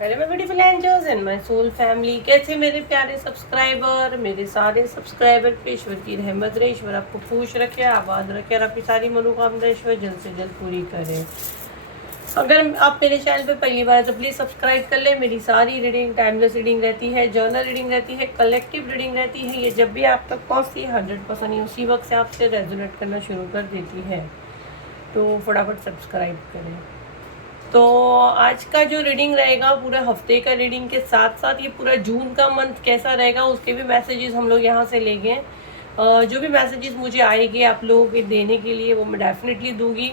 Hello my beautiful angels and my soul family. कैसे मेरे प्यारे सब्सक्राइबर, मेरे सारे सब्सक्राइबर पे ईश्वर की रहमत रहे, ईश्वर आपको खुश रखे, आबाद रखे और आपकी सारी मनोकामना ईश्वर जल्द से जल्द पूरी करे। अगर आप मेरे चैनल पे पहली बार तो प्लीज़ सब्सक्राइब कर ले। मेरी सारी रीडिंग टाइमलेस रीडिंग रहती है, जर्नल रीडिंग रहती है, कलेक्टिव रीडिंग रहती है। ये जब भी आप तक पहुँचती है 100% ही उसी वक्त से आपसे रेजोनेट करना शुरू कर देती है, तो फटाफट सब्सक्राइब करें। तो आज का जो रीडिंग रहेगा पूरे हफ्ते का रीडिंग के साथ साथ ये पूरा जून का मंथ कैसा रहेगा उसके भी मैसेजेस हम लोग यहाँ से लेंगे। जो भी मैसेजेस मुझे आएंगे आप लोगों के देने के लिए वो मैं डेफिनेटली दूंगी।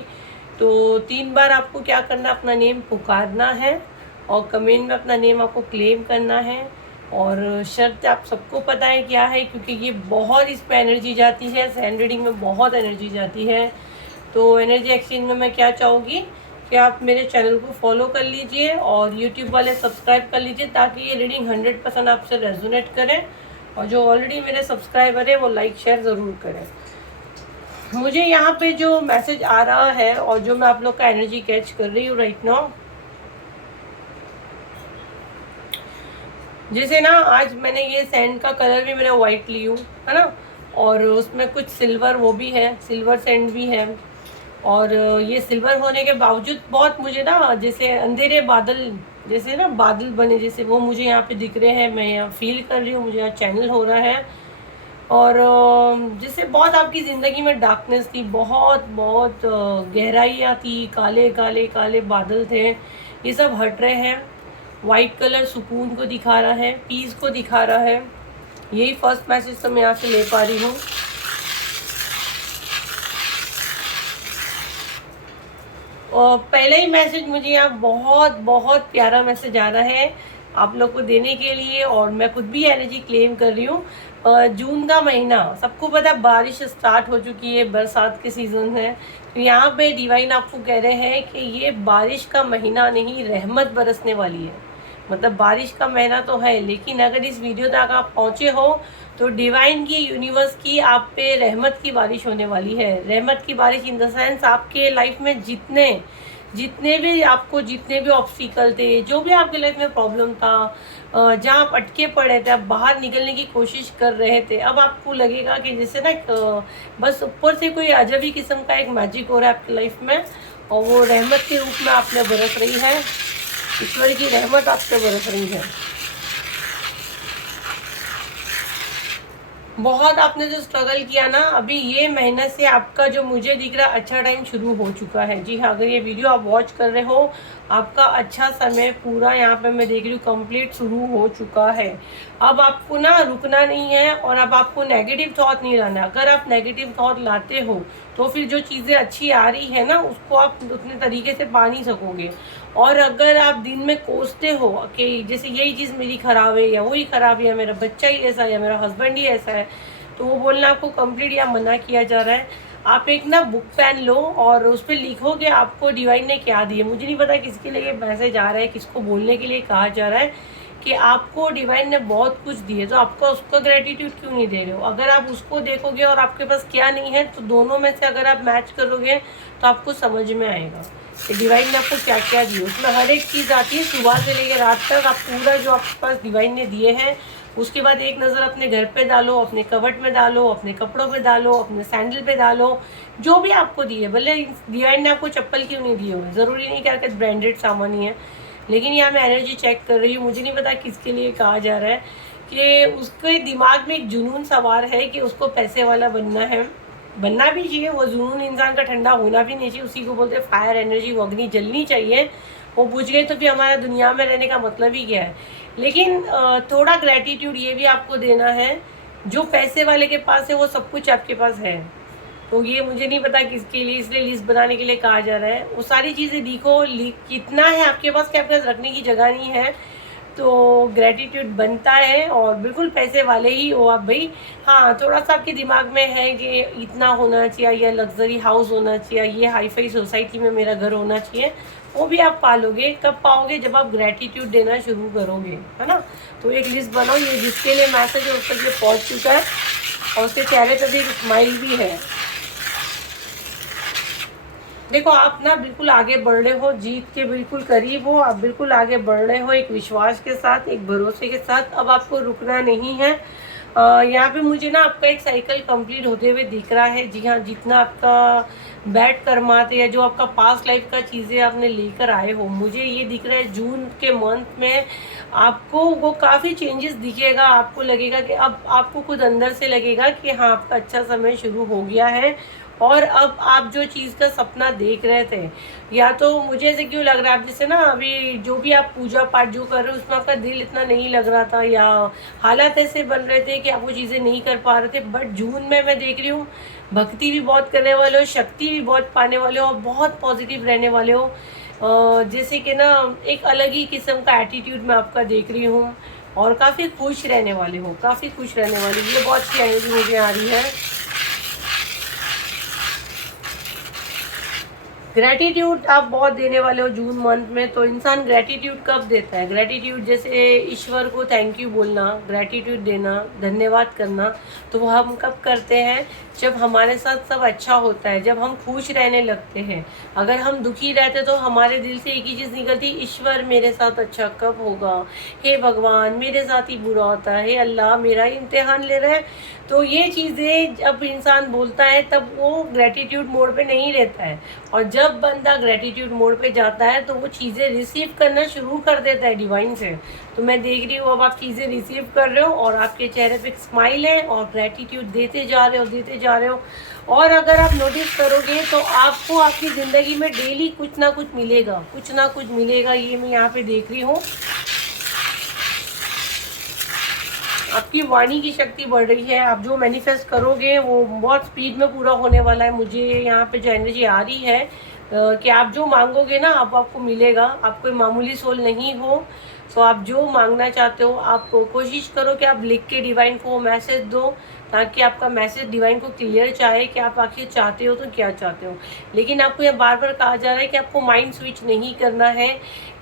तो 3 बार आपको क्या करना, अपना नेम पुकारना है और कमेंट में अपना नेम आपको क्लेम करना है। और शर्त आप सबको पता है क्या है, क्योंकि ये बहुत इस पर एनर्जी जाती है, हैंड रीडिंग में बहुत एनर्जी जाती है। तो एनर्जी एक्सचेंज में मैं क्या चाहूँगी कि आप मेरे चैनल को फॉलो कर लीजिए और यूट्यूब वाले सब्सक्राइब कर लीजिए, ताकि ये रीडिंग 100% आपसे रेजोनेट करें। और जो ऑलरेडी मेरे सब्सक्राइबर है वो लाइक शेयर ज़रूर करें। मुझे यहाँ पे जो मैसेज आ रहा है और जो मैं आप लोग का एनर्जी कैच कर रही हूँ राइट नाउ, जैसे ना आज मैंने ये सैंड का कलर भी मैंने वाइट ली हूँ, है ना, और उसमें कुछ सिल्वर वो भी है, सिल्वर सैंड भी है। और ये सिल्वर होने के बावजूद बहुत मुझे ना जैसे अंधेरे बादल, जैसे ना बादल बने जैसे वो मुझे यहाँ पे दिख रहे हैं। मैं यहाँ फील कर रही हूँ, मुझे यहाँ चैनल हो रहा है। और जैसे बहुत आपकी ज़िंदगी में डार्कनेस थी, बहुत बहुत गहराइयाँ थी, काले काले काले बादल थे, ये सब हट रहे हैं। वाइट कलर सुकून को दिखा रहा है, पीस को दिखा रहा है। यही फर्स्ट मैसेज तो मैं यहाँ से ले पा रही हूँ। और पहला ही मैसेज मुझे यहाँ बहुत बहुत प्यारा मैसेज आ रहा है आप लोग को देने के लिए, और मैं खुद भी एनर्जी क्लेम कर रही हूँ। जून का महीना सबको पता है, बारिश स्टार्ट हो चुकी है, बरसात के सीज़न है। तो यहाँ पे डिवाइन आपको कह रहे हैं कि ये बारिश का महीना नहीं, रहमत बरसने वाली है। मतलब बारिश का महीना तो है, लेकिन अगर इस वीडियो तक आप पहुँचे हो तो डिवाइन की, यूनिवर्स की आप पे रहमत की बारिश होने वाली है। रहमत की बारिश इन द सेंस आपके लाइफ में जितने जितने भी आपको जितने भी ऑब्स्टिकल थे, जो भी आपके लाइफ में प्रॉब्लम था, जहाँ आप अटके पड़े थे, आप बाहर निकलने की कोशिश कर रहे थे, अब आपको लगेगा कि जैसे ना बस ऊपर से कोई अजब ही किस्म का एक मैजिक हो रहा है आपकी लाइफ में, और वो रहमत के रूप में आप पे बरस रही है। ईश्वर की रहमत आप पे बरस रही है। बहुत आपने जो स्ट्रगल किया ना, अभी ये महीने से आपका जो मुझे दिख रहा अच्छा टाइम शुरू हो चुका है। जी हाँ, अगर ये वीडियो आप वॉच कर रहे हो, आपका अच्छा समय पूरा यहाँ पे मैं देख रही हूँ कंप्लीट शुरू हो चुका है। अब आपको ना रुकना नहीं है और अब आपको नेगेटिव थॉट नहीं लाना। अगर आप नेगेटिव थॉट लाते हो तो फिर जो चीज़ें अच्छी आ रही है ना उसको आप उतने तरीके से पा नहीं सकोगे। और अगर आप दिन में कोसते हो कि जैसे यही चीज़ मेरी ख़राब है या वही ख़राब है या मेरा बच्चा ही ऐसा है या मेरा हस्बैंड ही ऐसा है, तो वो बोलना आपको कंप्लीट या मना किया जा रहा है। आप एक ना बुक पेन लो और उस पर लिखो कि आपको डिवाइन ने क्या दिया। मुझे नहीं पता किसके लिए मैसेज आ रहा है, किसको बोलने के लिए कहा जा रहा है कि आपको डिवाइन ने बहुत कुछ दिए, तो आपको उसका ग्रेटिट्यूड क्यों नहीं दे रहे हो। अगर आप उसको देखोगे और आपके पास क्या नहीं है, तो दोनों में से अगर आप मैच करोगे तो आपको समझ में आएगा कि डिवाइन ने आपको क्या क्या दिया। उसमें हर एक चीज़ आती है, सुबह से लेकर रात तक आप पूरा जो आपके पास डिवाइन ने दिए हैं। उसके बाद एक नज़र अपने घर पे डालो, अपने कबर्ड में डालो, अपने कपड़ों पे डालो, अपने सैंडल पे डालो, जो भी आपको दिए। भले डिवाइन ने आपको चप्पल क्यों नहीं दिए हुए, ज़रूरी नहीं क्या ब्रांडेड सामान ही है, लेकिन यहाँ मैं एनर्जी चेक कर रही हूँ। मुझे नहीं पता किसके लिए कहा जा रहा है कि उसके दिमाग में एक जुनून सवार है कि उसको पैसे वाला बनना है। बनना भी चाहिए, वो जुनून इंसान का ठंडा होना भी नहीं चाहिए। उसी को बोलते हैं फायर एनर्जी, वो अग्नि जलनी चाहिए। वो बुझ गई तो फिर हमारा दुनिया में रहने का मतलब ही क्या है। लेकिन थोड़ा ग्रेटिट्यूड ये भी आपको देना है, जो पैसे वाले के पास है वो सब कुछ आपके पास है। तो ये मुझे नहीं पता किसके लिए, इसलिए लिस्ट बनाने के लिए कहा जा रहा है। वो सारी चीज़ें लिखो, कितना है आपके पास, क्या आपके पास रखने की जगह नहीं है, तो ग्रेटिट्यूड बनता है। और बिल्कुल पैसे वाले ही हो आप भाई। हाँ, थोड़ा सा आपके दिमाग में है कि इतना होना चाहिए, या लग्जरी हाउस होना चाहिए, ये हाई फाई सोसाइटी में मेरा घर होना चाहिए, वो भी आप पालोगे। कब पाओगे, जब आप ग्रेटिट्यूड देना शुरू करोगे, है ना। तो एक लिस्ट बनाओ, ये जिसके लिए मैसेज उस तक ये पहुँच चुका है और उसके चेहरे पर भी एक स्माइल भी है। देखो आप ना बिल्कुल आगे बढ़ रहे हो, जीत के बिल्कुल करीब हो, आप बिल्कुल आगे बढ़ रहे हो एक विश्वास के साथ, एक भरोसे के साथ। अब आपको रुकना नहीं है। यहाँ पे मुझे ना आपका एक साइकिल कंप्लीट होते हुए दिख रहा है। जी हाँ, जितना आपका बैड कर्माते या जो आपका पास्ट लाइफ का चीज़ें आपने लेकर आए हो, मुझे ये दिख रहा है जून के मंथ में आपको वो काफ़ी चेंजेस दिखेगा। आपको लगेगा कि अब आपको खुद अंदर से लगेगा कि हाँ, आपका अच्छा समय शुरू हो गया है। और अब आप जो चीज़ का सपना देख रहे थे, या तो मुझे ऐसे क्यों लग रहा है आप जैसे ना अभी जो भी आप पूजा पाठ जो कर रहे हो उसमें आपका दिल इतना नहीं लग रहा था, या हालात ऐसे बन रहे थे कि आप वो चीज़ें नहीं कर पा रहे थे। बट जून में मैं देख रही हूँ भक्ति भी बहुत करने वाले हो, शक्ति भी बहुत पाने वाले हो, और बहुत पॉजिटिव रहने वाले हो। जैसे कि ना एक अलग ही किस्म का एटीट्यूड मैं आपका देख रही हूँ, और काफ़ी खुश रहने वाले हो, काफ़ी खुश रहने वाले हो। ये बहुत अच्छी एनर्जी मुझे आ रही है। ग्रैटिट्यूड आप बहुत देने वाले हो जून मंथ में। तो इंसान ग्रैटिट्यूड कब देता है? ग्रैटिट्यूड जैसे ईश्वर को थैंक यू बोलना, ग्रैटिट्यूड देना, धन्यवाद करना, तो वो हम कब करते हैं? जब हमारे साथ सब अच्छा होता है, जब हम खुश रहने लगते हैं। अगर हम दुखी रहते तो हमारे दिल से एक ही चीज़ निकलती, ईश्वर मेरे साथ अच्छा कब होगा, हे भगवान मेरे साथ ही बुरा होता है, हे अल्लाह मेरा ही इम्तिहान ले रहा है। तो ये चीज़ें जब इंसान बोलता है तब वो ग्रैटिट्यूड मोड पे नहीं रहता है। और जब बंदा ग्रेटिट्यूड मोड पे जाता है तो वो चीज़ें रिसीव करना शुरू कर देता है डिवाइन से। तो मैं देख रही हूँ अब आप चीज़ें रिसीव कर रहे हो, और आपके चेहरे पे एक स्माइल है, और ग्रेटिट्यूड देते जा रहे हो, देते जा रहे हो। और अगर आप नोटिस करोगे तो आपको आपकी ज़िंदगी में डेली कुछ ना कुछ मिलेगा, कुछ ना कुछ मिलेगा। ये मैं यहाँ पे देख रही हूँ। आपकी वाणी की शक्ति बढ़ रही है। आप जो मैनिफेस्ट करोगे वो बहुत स्पीड में पूरा होने वाला है। मुझे यहाँ पे जो एनर्जी आ रही है कि आप जो मांगोगे ना आपको मिलेगा। आप कोई मामूली सोल नहीं हो। तो आप जो मांगना चाहते हो आप कोशिश करो कि आप लिख के डिवाइन को मैसेज दो, ताकि आपका मैसेज डिवाइन को क्लियर चाहे कि आप आखिर चाहते हो तो क्या चाहते हो। लेकिन आपको यह बार बार कहा जा रहा है कि आपको माइंड स्विच नहीं करना है।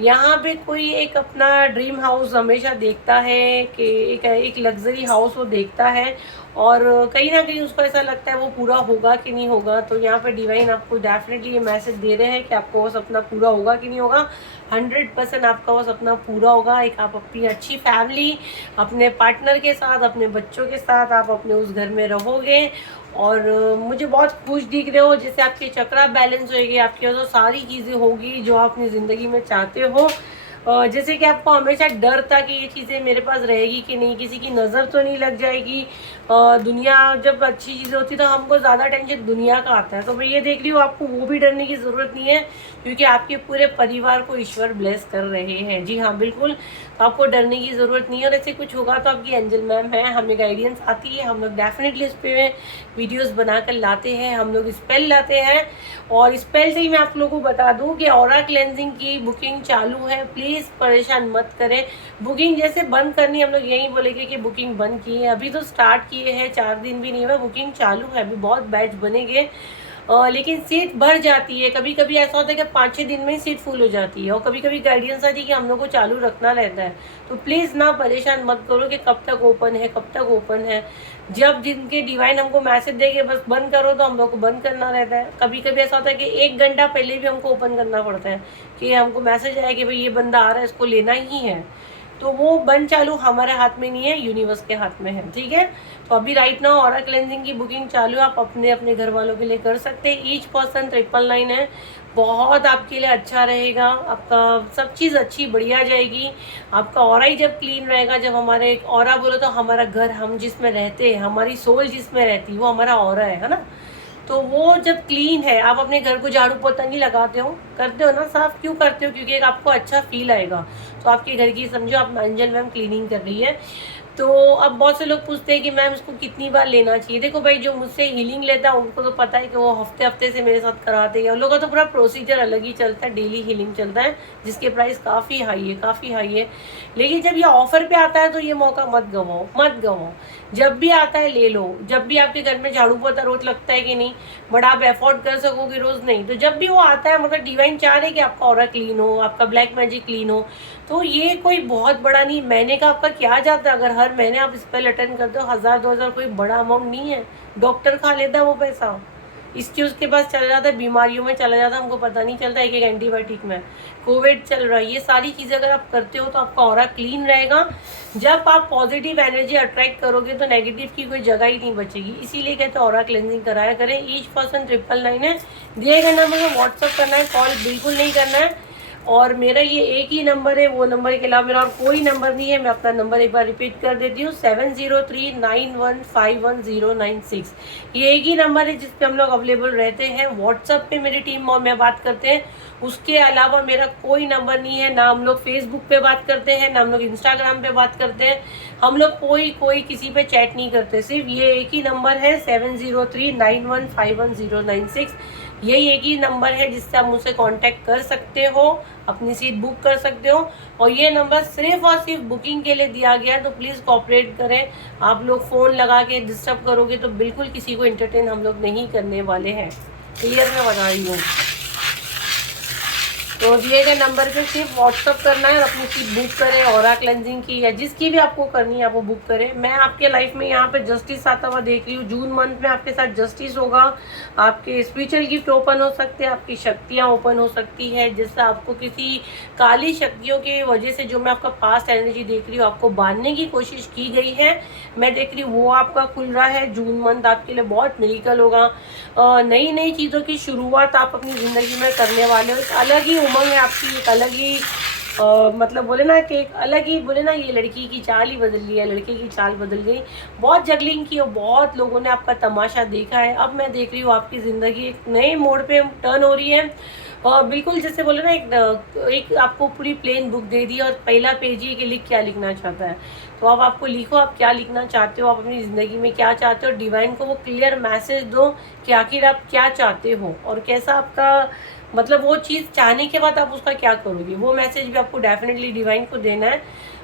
यहाँ पे कोई एक अपना ड्रीम हाउस हमेशा देखता है कि एक लग्जरी हाउस वो देखता है, और कहीं ना कहीं उसको ऐसा लगता है वो पूरा होगा कि नहीं होगा। तो यहाँ पे डिवाइन आपको डेफिनेटली ये मैसेज दे रहे हैं कि आपको वो सपना पूरा होगा कि नहीं होगा। 100% आपका वो सपना पूरा होगा। एक आप अपनी अच्छी फैमिली, अपने पार्टनर के साथ, अपने बच्चों के साथ आप अपने उस घर में रहोगे। और मुझे बहुत खुश दिख रहे हो, जैसे आपके चक्रा बैलेंस होएगी, आपकी तो सारी चीज़ें होगी जो आप अपनी ज़िंदगी में चाहते हो। जैसे कि आपको हमेशा डर था कि ये चीज़ें मेरे पास रहेगी कि नहीं, किसी की नज़र तो नहीं लग जाएगी। दुनिया जब अच्छी चीज़ें होती तो हमको ज़्यादा टेंशन दुनिया का आता है। तो मैं ये देख रही हूँ आपको वो भी डरने की ज़रूरत नहीं है, क्योंकि आपके पूरे परिवार को ईश्वर ब्लेस कर रहे हैं। जी हाँ, बिल्कुल। तो आपको डरने की ज़रूरत नहीं है। और ऐसे कुछ होगा तो आपकी एंजल मैम है, हमें गाइडेंस आती है। हम लोग डेफिनेटली इस पर वीडियोज़ बनाकर लाते हैं, हम लोग स्पेल लाते हैं। और स्पेल से ही मैं आप लोगों को बता दूं कि ऑरा क्लेंजिंग की बुकिंग चालू है। प्लीज़ परेशान मत करें। बुकिंग जैसे बंद करनी, हम लोग यही बोलेंगे कि बुकिंग बंद की है। अभी तो स्टार्ट किए हैं, 4 दिन भी नहीं हुआ, बुकिंग चालू है। अभी बहुत बैच बनेंगे, लेकिन सीट भर जाती है। कभी कभी ऐसा होता है कि 5-6 दिन में ही सीट फुल हो जाती है, और कभी कभी गाइडेंस आती है कि हम लोग को चालू रखना रहता है। तो प्लीज़ ना परेशान मत करो कि कब तक ओपन है, कब तक ओपन है। जब जिनके डिवाइन हमको मैसेज देके बस बंद करो, तो हम लोग को बंद करना रहता है। कभी कभी ऐसा होता है कि 1 घंटा पहले भी हमको ओपन करना पड़ता है कि हमको मैसेज आया कि भाई ये बंदा आ रहा है, इसको लेना ही है। तो वो बंद चालू हमारे हाथ में नहीं है, यूनिवर्स के हाथ में है। ठीक है। तो अभी राइट नाउ ऑरा क्लेंजिंग की बुकिंग चालू है। आप अपने अपने घर वालों के लिए कर सकते हैं। ईच पर्सन 999 है। बहुत आपके लिए अच्छा रहेगा। आपका सब चीज़ अच्छी बढ़िया जाएगी। आपका ऑरा ही जब क्लीन रहेगा, जब हमारे ऑरा बोलो तो हमारा घर, हम जिसमें रहते हैं, हमारी सोल जिसमें रहती है, वो हमारा ऑरा है ना। तो वो जब क्लीन है, आप अपने घर को झाड़ू पोछा नहीं लगाते हो, करते हो ना साफ, क्यों करते हो? क्योंकि एक आपको अच्छा फील आएगा। तो आपके घर की समझो आप एंजल मैम क्लीनिंग कर रही है। तो अब बहुत से लोग पूछते हैं कि मैम इसको कितनी बार लेना चाहिए। देखो भाई, जो मुझसे हीलिंग लेता है उनको तो पता है कि वो हफ्ते हफ्ते से मेरे साथ कराते हैं। उन लोगों का तो पूरा प्रोसीजर अलग ही चलता है, डेली हीलिंग चलता है, जिसके प्राइस काफ़ी हाई है, काफ़ी हाई है। लेकिन जब ये ऑफर पे आता है तो ये मौका मत गवाओ, मत गवाओ। जब भी आता है ले लो। जब भी आपके घर में झाड़ू पोछा रोज लगता है कि नहीं, बट आप एफोर्ड कर सकोगे रोज नहीं, तो जब भी वो आता है, मतलब डिवाइन चाह रहे कि आपका ऑरा क्लीन हो, आपका ब्लैक मैजिक क्लीन हो। तो ये कोई बहुत बड़ा नहीं, महीने का आपका क्या जाता है? अगर हर महीने आप स्पेल अटेंड करते हो, 1000-2000 कोई बड़ा अमाउंट नहीं है। डॉक्टर खा लेता है वो पैसा। इसके उसके पास चला जाता है, बीमारियों में चला जाता है, हमको पता नहीं चलता, एक एक एंटीबायोटिक में। कोविड चल रहा है, ये सारी चीज़ें अगर आप करते हो तो आपका ऑरा क्लीन रहेगा। जब आप पॉजिटिव एनर्जी अट्रैक्ट करोगे तो नेगेटिव की कोई जगह ही नहीं बचेगी। इसीलिए कहते हैं ऑरा क्लेंजिंग कराया करें। ईच पर्सन 999 है, दिए गए नंबर में व्हाट्सअप करना है, कॉल बिल्कुल नहीं करना है। और मेरा ये एक ही नंबर है, वो नंबर के अलावा मेरा और कोई नंबर नहीं है। मैं अपना नंबर एक बार रिपीट कर देती हूँ, 7039151096। ये एक ही नंबर है जिस पे हम लोग अवेलेबल रहते हैं। व्हाट्सएप पे मेरी टीम और मैं बात करते हैं, उसके अलावा मेरा कोई नंबर नहीं है। ना हम लोग फेसबुक पे बात करते हैं, ना हम लोग इंस्टाग्राम पे बात करते हैं। हम लोग कोई किसी पे चैट नहीं करते। सिर्फ ये एक ही नंबर है 7039151096। यही एक ही नंबर है जिससे आप मुझसे कांटेक्ट कर सकते हो, अपनी सीट बुक कर सकते हो। और ये नंबर सिर्फ और सिर्फ बुकिंग के लिए दिया गया है, तो प्लीज़ कोऑपरेट करें। आप लोग फ़ोन लगा के डिस्टर्ब करोगे तो बिल्कुल किसी को एंटरटेन हम लोग नहीं करने वाले हैं। क्लियर मैं बता रही हूँ। तो दिए गए नंबर पे सिर्फ व्हाट्सअप करना है और अपनी सीट बुक करें। ऑरा क्लेंजिंग की या जिसकी भी आपको करनी है आप वो बुक करें। मैं आपके लाइफ में यहाँ पे जस्टिस आता हुआ देख रही हूँ। जून मंथ में आपके साथ जस्टिस होगा, आपके स्पिरिचुअल गिफ्ट ओपन हो सकते हैं, आपकी शक्तियाँ ओपन हो सकती है। जिससे आपको किसी काली शक्तियों की वजह से जो मैं आपका पास्ट एनर्जी देख रही हूँ आपको बांधने की कोशिश की गई है, मैं देख रही हूँ वो आपका खुल रहा है। जून मंथ आपके लिए बहुत मिरेकल होगा। नई नई चीज़ों की शुरुआत आप अपनी ज़िंदगी में करने वाले हो। एक अलग ही उमंग है आपकी, एक अलग ही मतलब बोले ना कि एक अलग ही बोले ना, ये लड़की की चाल ही बदल गई है, लड़के की चाल बदल गई। बहुत जगलिंग की और बहुत लोगों ने आपका तमाशा देखा है। अब मैं देख रही हूँ आपकी ज़िंदगी एक नए मोड़ पे टर्न हो रही है। और बिल्कुल जैसे बोले ना, एक आपको पूरी प्लेन बुक दे दी और पहला पेज ही कि लिख क्या लिखना चाहता है। तो अब आपको लिखो आप क्या लिखना चाहते हो, आप अपनी ज़िंदगी में क्या चाहते हो। डिवाइन को वो क्लियर मैसेज दो कि आखिर आप क्या चाहते हो और कैसा आपका मतलब वो चीज़ चाहने के बाद आप उसका क्या करोगे। वो मैसेज भी आपको डेफिनेटली डिवाइन को देना है।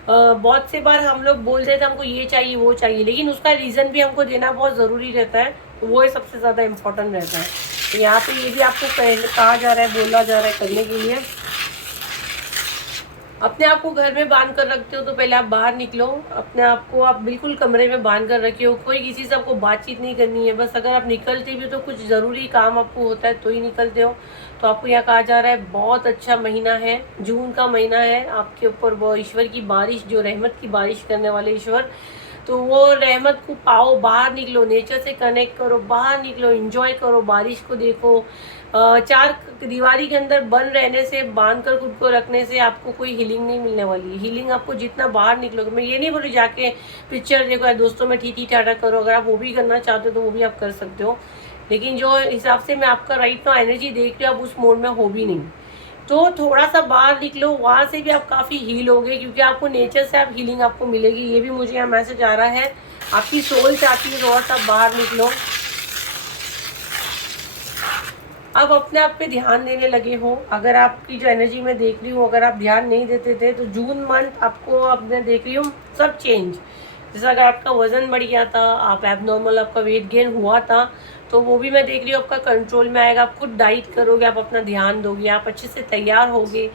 बहुत से बार हम लोग बोल देते हैं हमको ये चाहिए वो चाहिए, लेकिन उसका रीज़न भी हमको देना बहुत ज़रूरी रहता है। तो वो सबसे ज़्यादा इम्पोर्टेंट रहता है। तो यहाँ पे ये भी आपको कहा जा रहा है, बोला जा रहा है करने के लिए। अपने आप को घर में बांध कर रखते हो तो पहले आप बाहर निकलो। अपने आप को आप बिल्कुल कमरे में बांध कर रखे हो। कोई किसी से आपको बातचीत नहीं करनी है। बस अगर आप निकलते भी हो तो कुछ ज़रूरी काम आपको होता है तो ही निकलते हो। तो आपको यहाँ कहा जा रहा है बहुत अच्छा महीना है, जून का महीना है। आपके ऊपर वो ईश्वर की बारिश, जो रहमत की बारिश करने वाले ईश्वर, तो वो रहमत को पाओ। बाहर निकलो, नेचर से कनेक्ट करो, बाहर निकलो, एंजॉय करो, बारिश को देखो। चार दीवारी के अंदर बंद रहने से, बांध कर खुद को रखने से आपको कोई हीलिंग नहीं मिलने वाली है। हीलिंग आपको जितना बाहर निकलोगे, मैं ये नहीं बोल रही जाके पिक्चर देखो या दोस्तों में ठी टाटा करो। अगर आप वो भी करना चाहते हो तो वो भी आप कर सकते हो, लेकिन जो हिसाब से मैं आपका राइट नाउ एनर्जी देख रही हूँ आप उस मोड में हो भी नहीं। तो थोड़ा सा बाहर निकलो, वहाँ से भी आप काफ़ी हील होगे, क्योंकि आपको नेचर से आप हीलिंग आपको मिलेगी। ये भी मुझे यहाँ मैसेज आ रहा है। आपकी सोल चाहती है थोड़ा सा बाहर निकलो। अब अपने आप पे ध्यान देने लगे हो। अगर आपकी जो एनर्जी मैं देख रही हूँ, अगर आप ध्यान नहीं देते थे तो जून मंथ आपको, अब मैं देख रही हूँ सब चेंज। जैसे अगर आपका वज़न बढ़ गया था, आप एबनॉर्मल, आपका वेट गेन हुआ था, तो वो भी मैं देख रही हूँ आपका कंट्रोल में आएगा। आप खुद डाइट करोगे, आप अपना ध्यान दोगे, आप अच्छे से तैयार होगे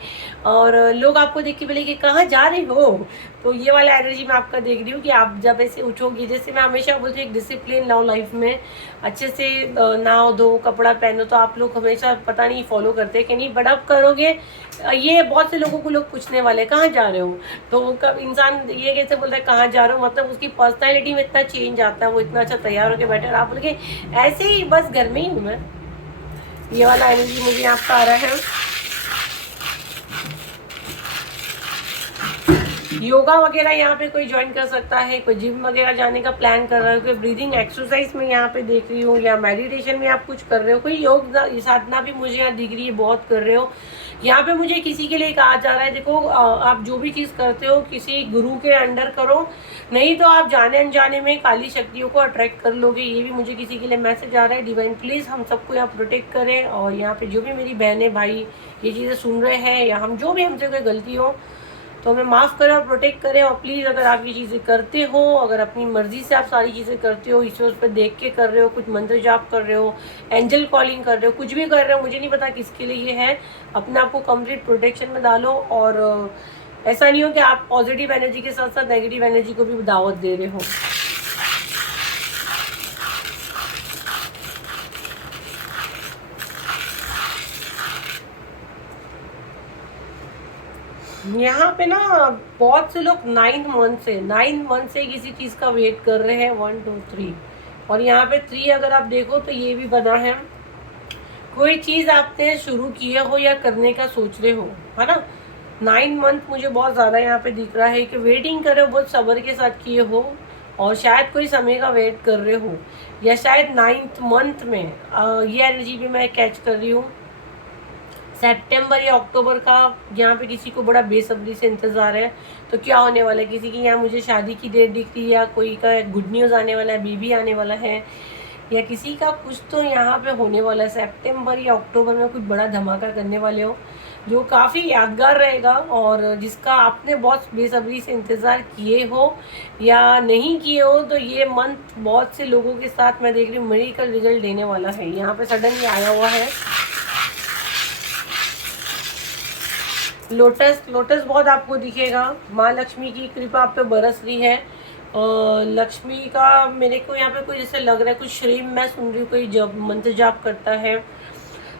और लोग आपको देख के बोलेंगे कहाँ जा रही हो। तो ये वाला एनर्जी मैं आपका देख रही हूँ कि आप जब ऐसे उठोगे, जैसे मैं हमेशा बोलती हूँ एक डिसिप्लिन लाओ लाइफ में, अच्छे से नहाओ धो कपड़ा पहनो। तो आप लोग हमेशा पता नहीं फॉलो करते कि नहीं, बट अब करोगे। ये बहुत से लोगों को लोग पूछने वाले कहाँ जा रहे हो, तो कब इंसान ये कैसे बोलता है कहाँ जा रहे हो, मतलब उसकी पर्सनैलिटी में इतना चेंज आता है, वो इतना अच्छा तैयार होकर बैठे और आप बोल के ऐसे ही बस घर में ही हूँ मैं। ये वाला एनर्जी मुझे आपका आ रहा है। योगा वगैरह यहाँ पे कोई ज्वाइन कर सकता है, कोई जिम वगैरह जाने का प्लान कर रहा है, कोई ब्रीदिंग एक्सरसाइज में यहाँ पे देख रही हूँ, या मेडिटेशन में आप कुछ कर रहे हो, कोई योग साधना भी मुझे यहाँ दिख रही है बहुत कर रहे हो। यहाँ पे मुझे किसी के लिए कहा जा रहा है देखो, आप जो भी चीज़ करते हो किसी गुरु के अंडर करो, नहीं तो आप जाने अनजाने में काली शक्तियों को अट्रैक्ट कर लोगे। ये भी मुझे किसी के लिए मैसेज आ रहा है। डिवाइन प्लीज़ हम सबको यहाँ प्रोटेक्ट करें। और यहाँ पे जो भी मेरी बहनें भाई ये चीज़ें सुन रहे हैं, या हम जो भी हमसे कोई गलती हो तो हमें माफ़ करें और प्रोटेक्ट करें। और प्लीज़ अगर आप ये चीज़ें करते हो, अगर अपनी मर्ज़ी से आप सारी चीज़ें करते हो, ईश्वर पर देख के कर रहे हो, कुछ मंत्र जाप कर रहे हो, एंजल कॉलिंग कर रहे हो, कुछ भी कर रहे हो, मुझे नहीं पता किसके लिए ये है, अपने आप को कंप्लीट प्रोटेक्शन में डालो। और ऐसा नहीं हो कि आप पॉजिटिव एनर्जी के साथ साथ नेगेटिव एनर्जी को भी दावत दे रहे हो। यहाँ पे ना बहुत से लोग 9 मंथ से किसी चीज़ का वेट कर रहे हैं, 1 2 3, और यहाँ पे 3 अगर आप देखो तो ये भी बना है। कोई चीज़ आपने शुरू किए हो या करने का सोच रहे हो, है ना। 9 मंथ मुझे बहुत ज़्यादा यहाँ पे दिख रहा है कि वेटिंग कर रहे हो, बहुत सब्र के साथ किए हो, और शायद कोई समय का वेट कर रहे हो, या शायद 9th मंथ में ये एनर्जी भी मैं कैच कर रही हूँ। सितंबर या अक्टूबर का यहाँ पे किसी को बड़ा बेसब्री से इंतज़ार है। तो क्या होने वाला है, किसी की यहाँ मुझे शादी की डेट दिख रही है, या कोई का गुड न्यूज़ आने वाला है, बेबी आने वाला है, या किसी का कुछ तो यहाँ पे होने वाला है। सितंबर या अक्टूबर में कुछ बड़ा धमाका करने वाले हो जो काफ़ी यादगार रहेगा, और जिसका आपने बहुत बेसब्री से इंतज़ार किए हो या नहीं किए हो, तो ये मंथ बहुत से लोगों के साथ मैं देख रही हूँ मेडिकल रिजल्ट देने वाला है। यहाँ पे सडनली आया हुआ है लोटस। लोटस बहुत आपको दिखेगा, माँ लक्ष्मी की कृपा आप पे बरस रही है। लक्ष्मी का मेरे को यहाँ पे कोई जैसे लग रहा है, कुछ श्रीम मैं सुन रही हूँ, कोई जब मंत्र जाप करता है,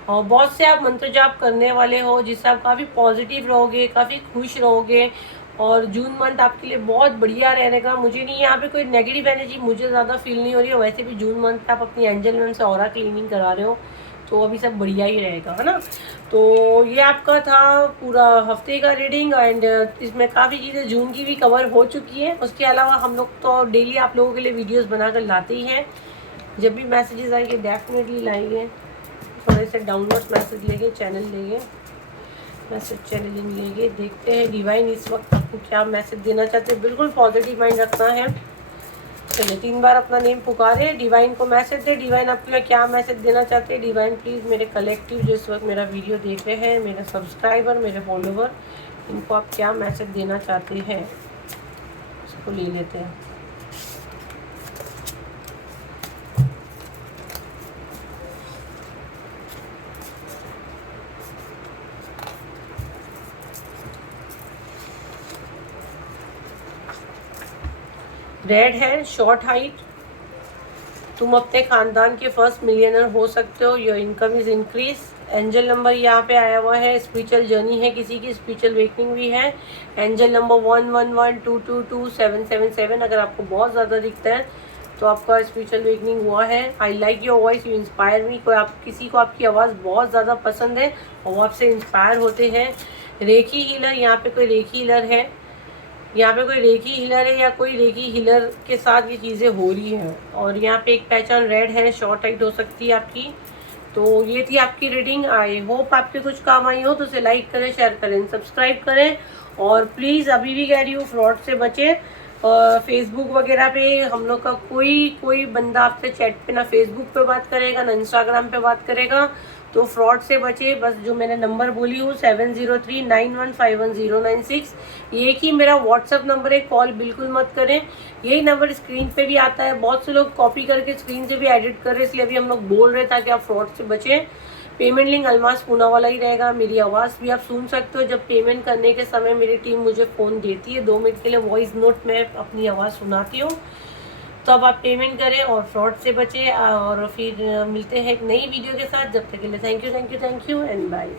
और बहुत से आप मंत्र जाप करने वाले हो, जिससे आप काफ़ी पॉजिटिव रहोगे, काफ़ी खुश रहोगे, और जून मंथ आपके लिए बहुत बढ़िया रहेगा। मुझे नहीं यहाँ पे कोई नेगेटिव एनर्जी मुझे ज़्यादा फील नहीं हो रही है। वैसे भी जून मंथ आप अपनी एंजल मैम से ऑरा क्लीनिंग करा रहे हो, तो अभी सब बढ़िया ही रहेगा, है ना। तो ये आपका था पूरा हफ्ते का रीडिंग, एंड इसमें काफ़ी चीज़ें जून की भी कवर हो चुकी है। उसके अलावा हम लोग तो डेली आप लोगों के लिए वीडियोस बनाकर लाते ही हैं। जब भी मैसेजेस आएंगे डेफिनेटली लाएंगे, थोड़े से डाउनलोड मैसेज लेंगे, चैनल लेंगे, मैसेज चैनलिंग लेंगे। देखते हैं डिवाइन इस वक्त आपको क्या मैसेज देना चाहते हैं। बिल्कुल पॉजिटिव माइंड रखना है। चलिए 3 बार अपना नेम पुकारे, डिवाइन को मैसेज दे, डिवाइन आपके लिए क्या मैसेज देना चाहते हैं। डिवाइन प्लीज़ मेरे कलेक्टिव जो इस वक्त मेरा वीडियो देख रहे हैं, मेरे सब्सक्राइबर, मेरे फॉलोवर, इनको आप क्या मैसेज देना चाहते हैं, इसको ले लेते हैं। रेड है, शॉर्ट हाइट, तुम अपने खानदान के फर्स्ट मिलियनर हो सकते हो, your income is increase. Angel number यहाँ पे आया हुआ है, स्पिरिचुअल जर्नी है किसी की, स्पिरिचुअल वेकनिंग भी है। एंजल नंबर 1112227777 अगर आपको बहुत ज़्यादा दिखता है तो आपका स्पिरिचुअल वेकनिंग हुआ है। I like your voice, you inspire me. कोई आप किसी को आपकी आवाज़ बहुत ज़्यादा पसंद है और वो आपसे इंस्पायर होते हैं। रेखी हीलर, यहाँ पे कोई रेखी हीलर है, यहाँ पे कोई रेखी हीलर है या कोई रेखी हीलर के साथ ये चीज़ें हो रही हैं। और यहाँ पे एक पहचान रेड है, शॉर्ट हाइट हो सकती है आपकी। तो ये थी आपकी रीडिंग। आई होप आपके कुछ काम आई हो, तो उसे लाइक करें, शेयर करें, सब्सक्राइब करें, और प्लीज़ अभी भी कह रही हूँ फ्रॉड से बचें। फेसबुक वगैरह पे हम लोग का कोई बंदा आपसे चैट पे ना फेसबुक पे बात करेगा ना इंस्टाग्राम पे बात करेगा, तो फ्रॉड से बचे। बस जो मैंने नंबर बोली हूँ 7039151096, एक ही मेरा व्हाट्सअप नंबर है, कॉल बिल्कुल मत करें। यही नंबर स्क्रीन पे भी आता है, बहुत से लोग कॉपी करके स्क्रीन से भी एडिट कर रहे हैं, इसलिए अभी हम लोग बोल रहे थे कि आप फ्रॉड से बचें। पेमेंट लिंक अलमास पूना वाला ही रहेगा। मेरी आवाज़ भी आप सुन सकते हो जब पेमेंट करने के समय मेरी टीम मुझे फ़ोन देती है, 2 मिनट के लिए वॉइस नोट में अपनी आवाज़ सुनाती हूँ। तो अब आप पेमेंट करें और फ्रॉड से बचें, और फिर मिलते हैं एक नई वीडियो के साथ। जब तक के लिए थैंक यू एंड बाय।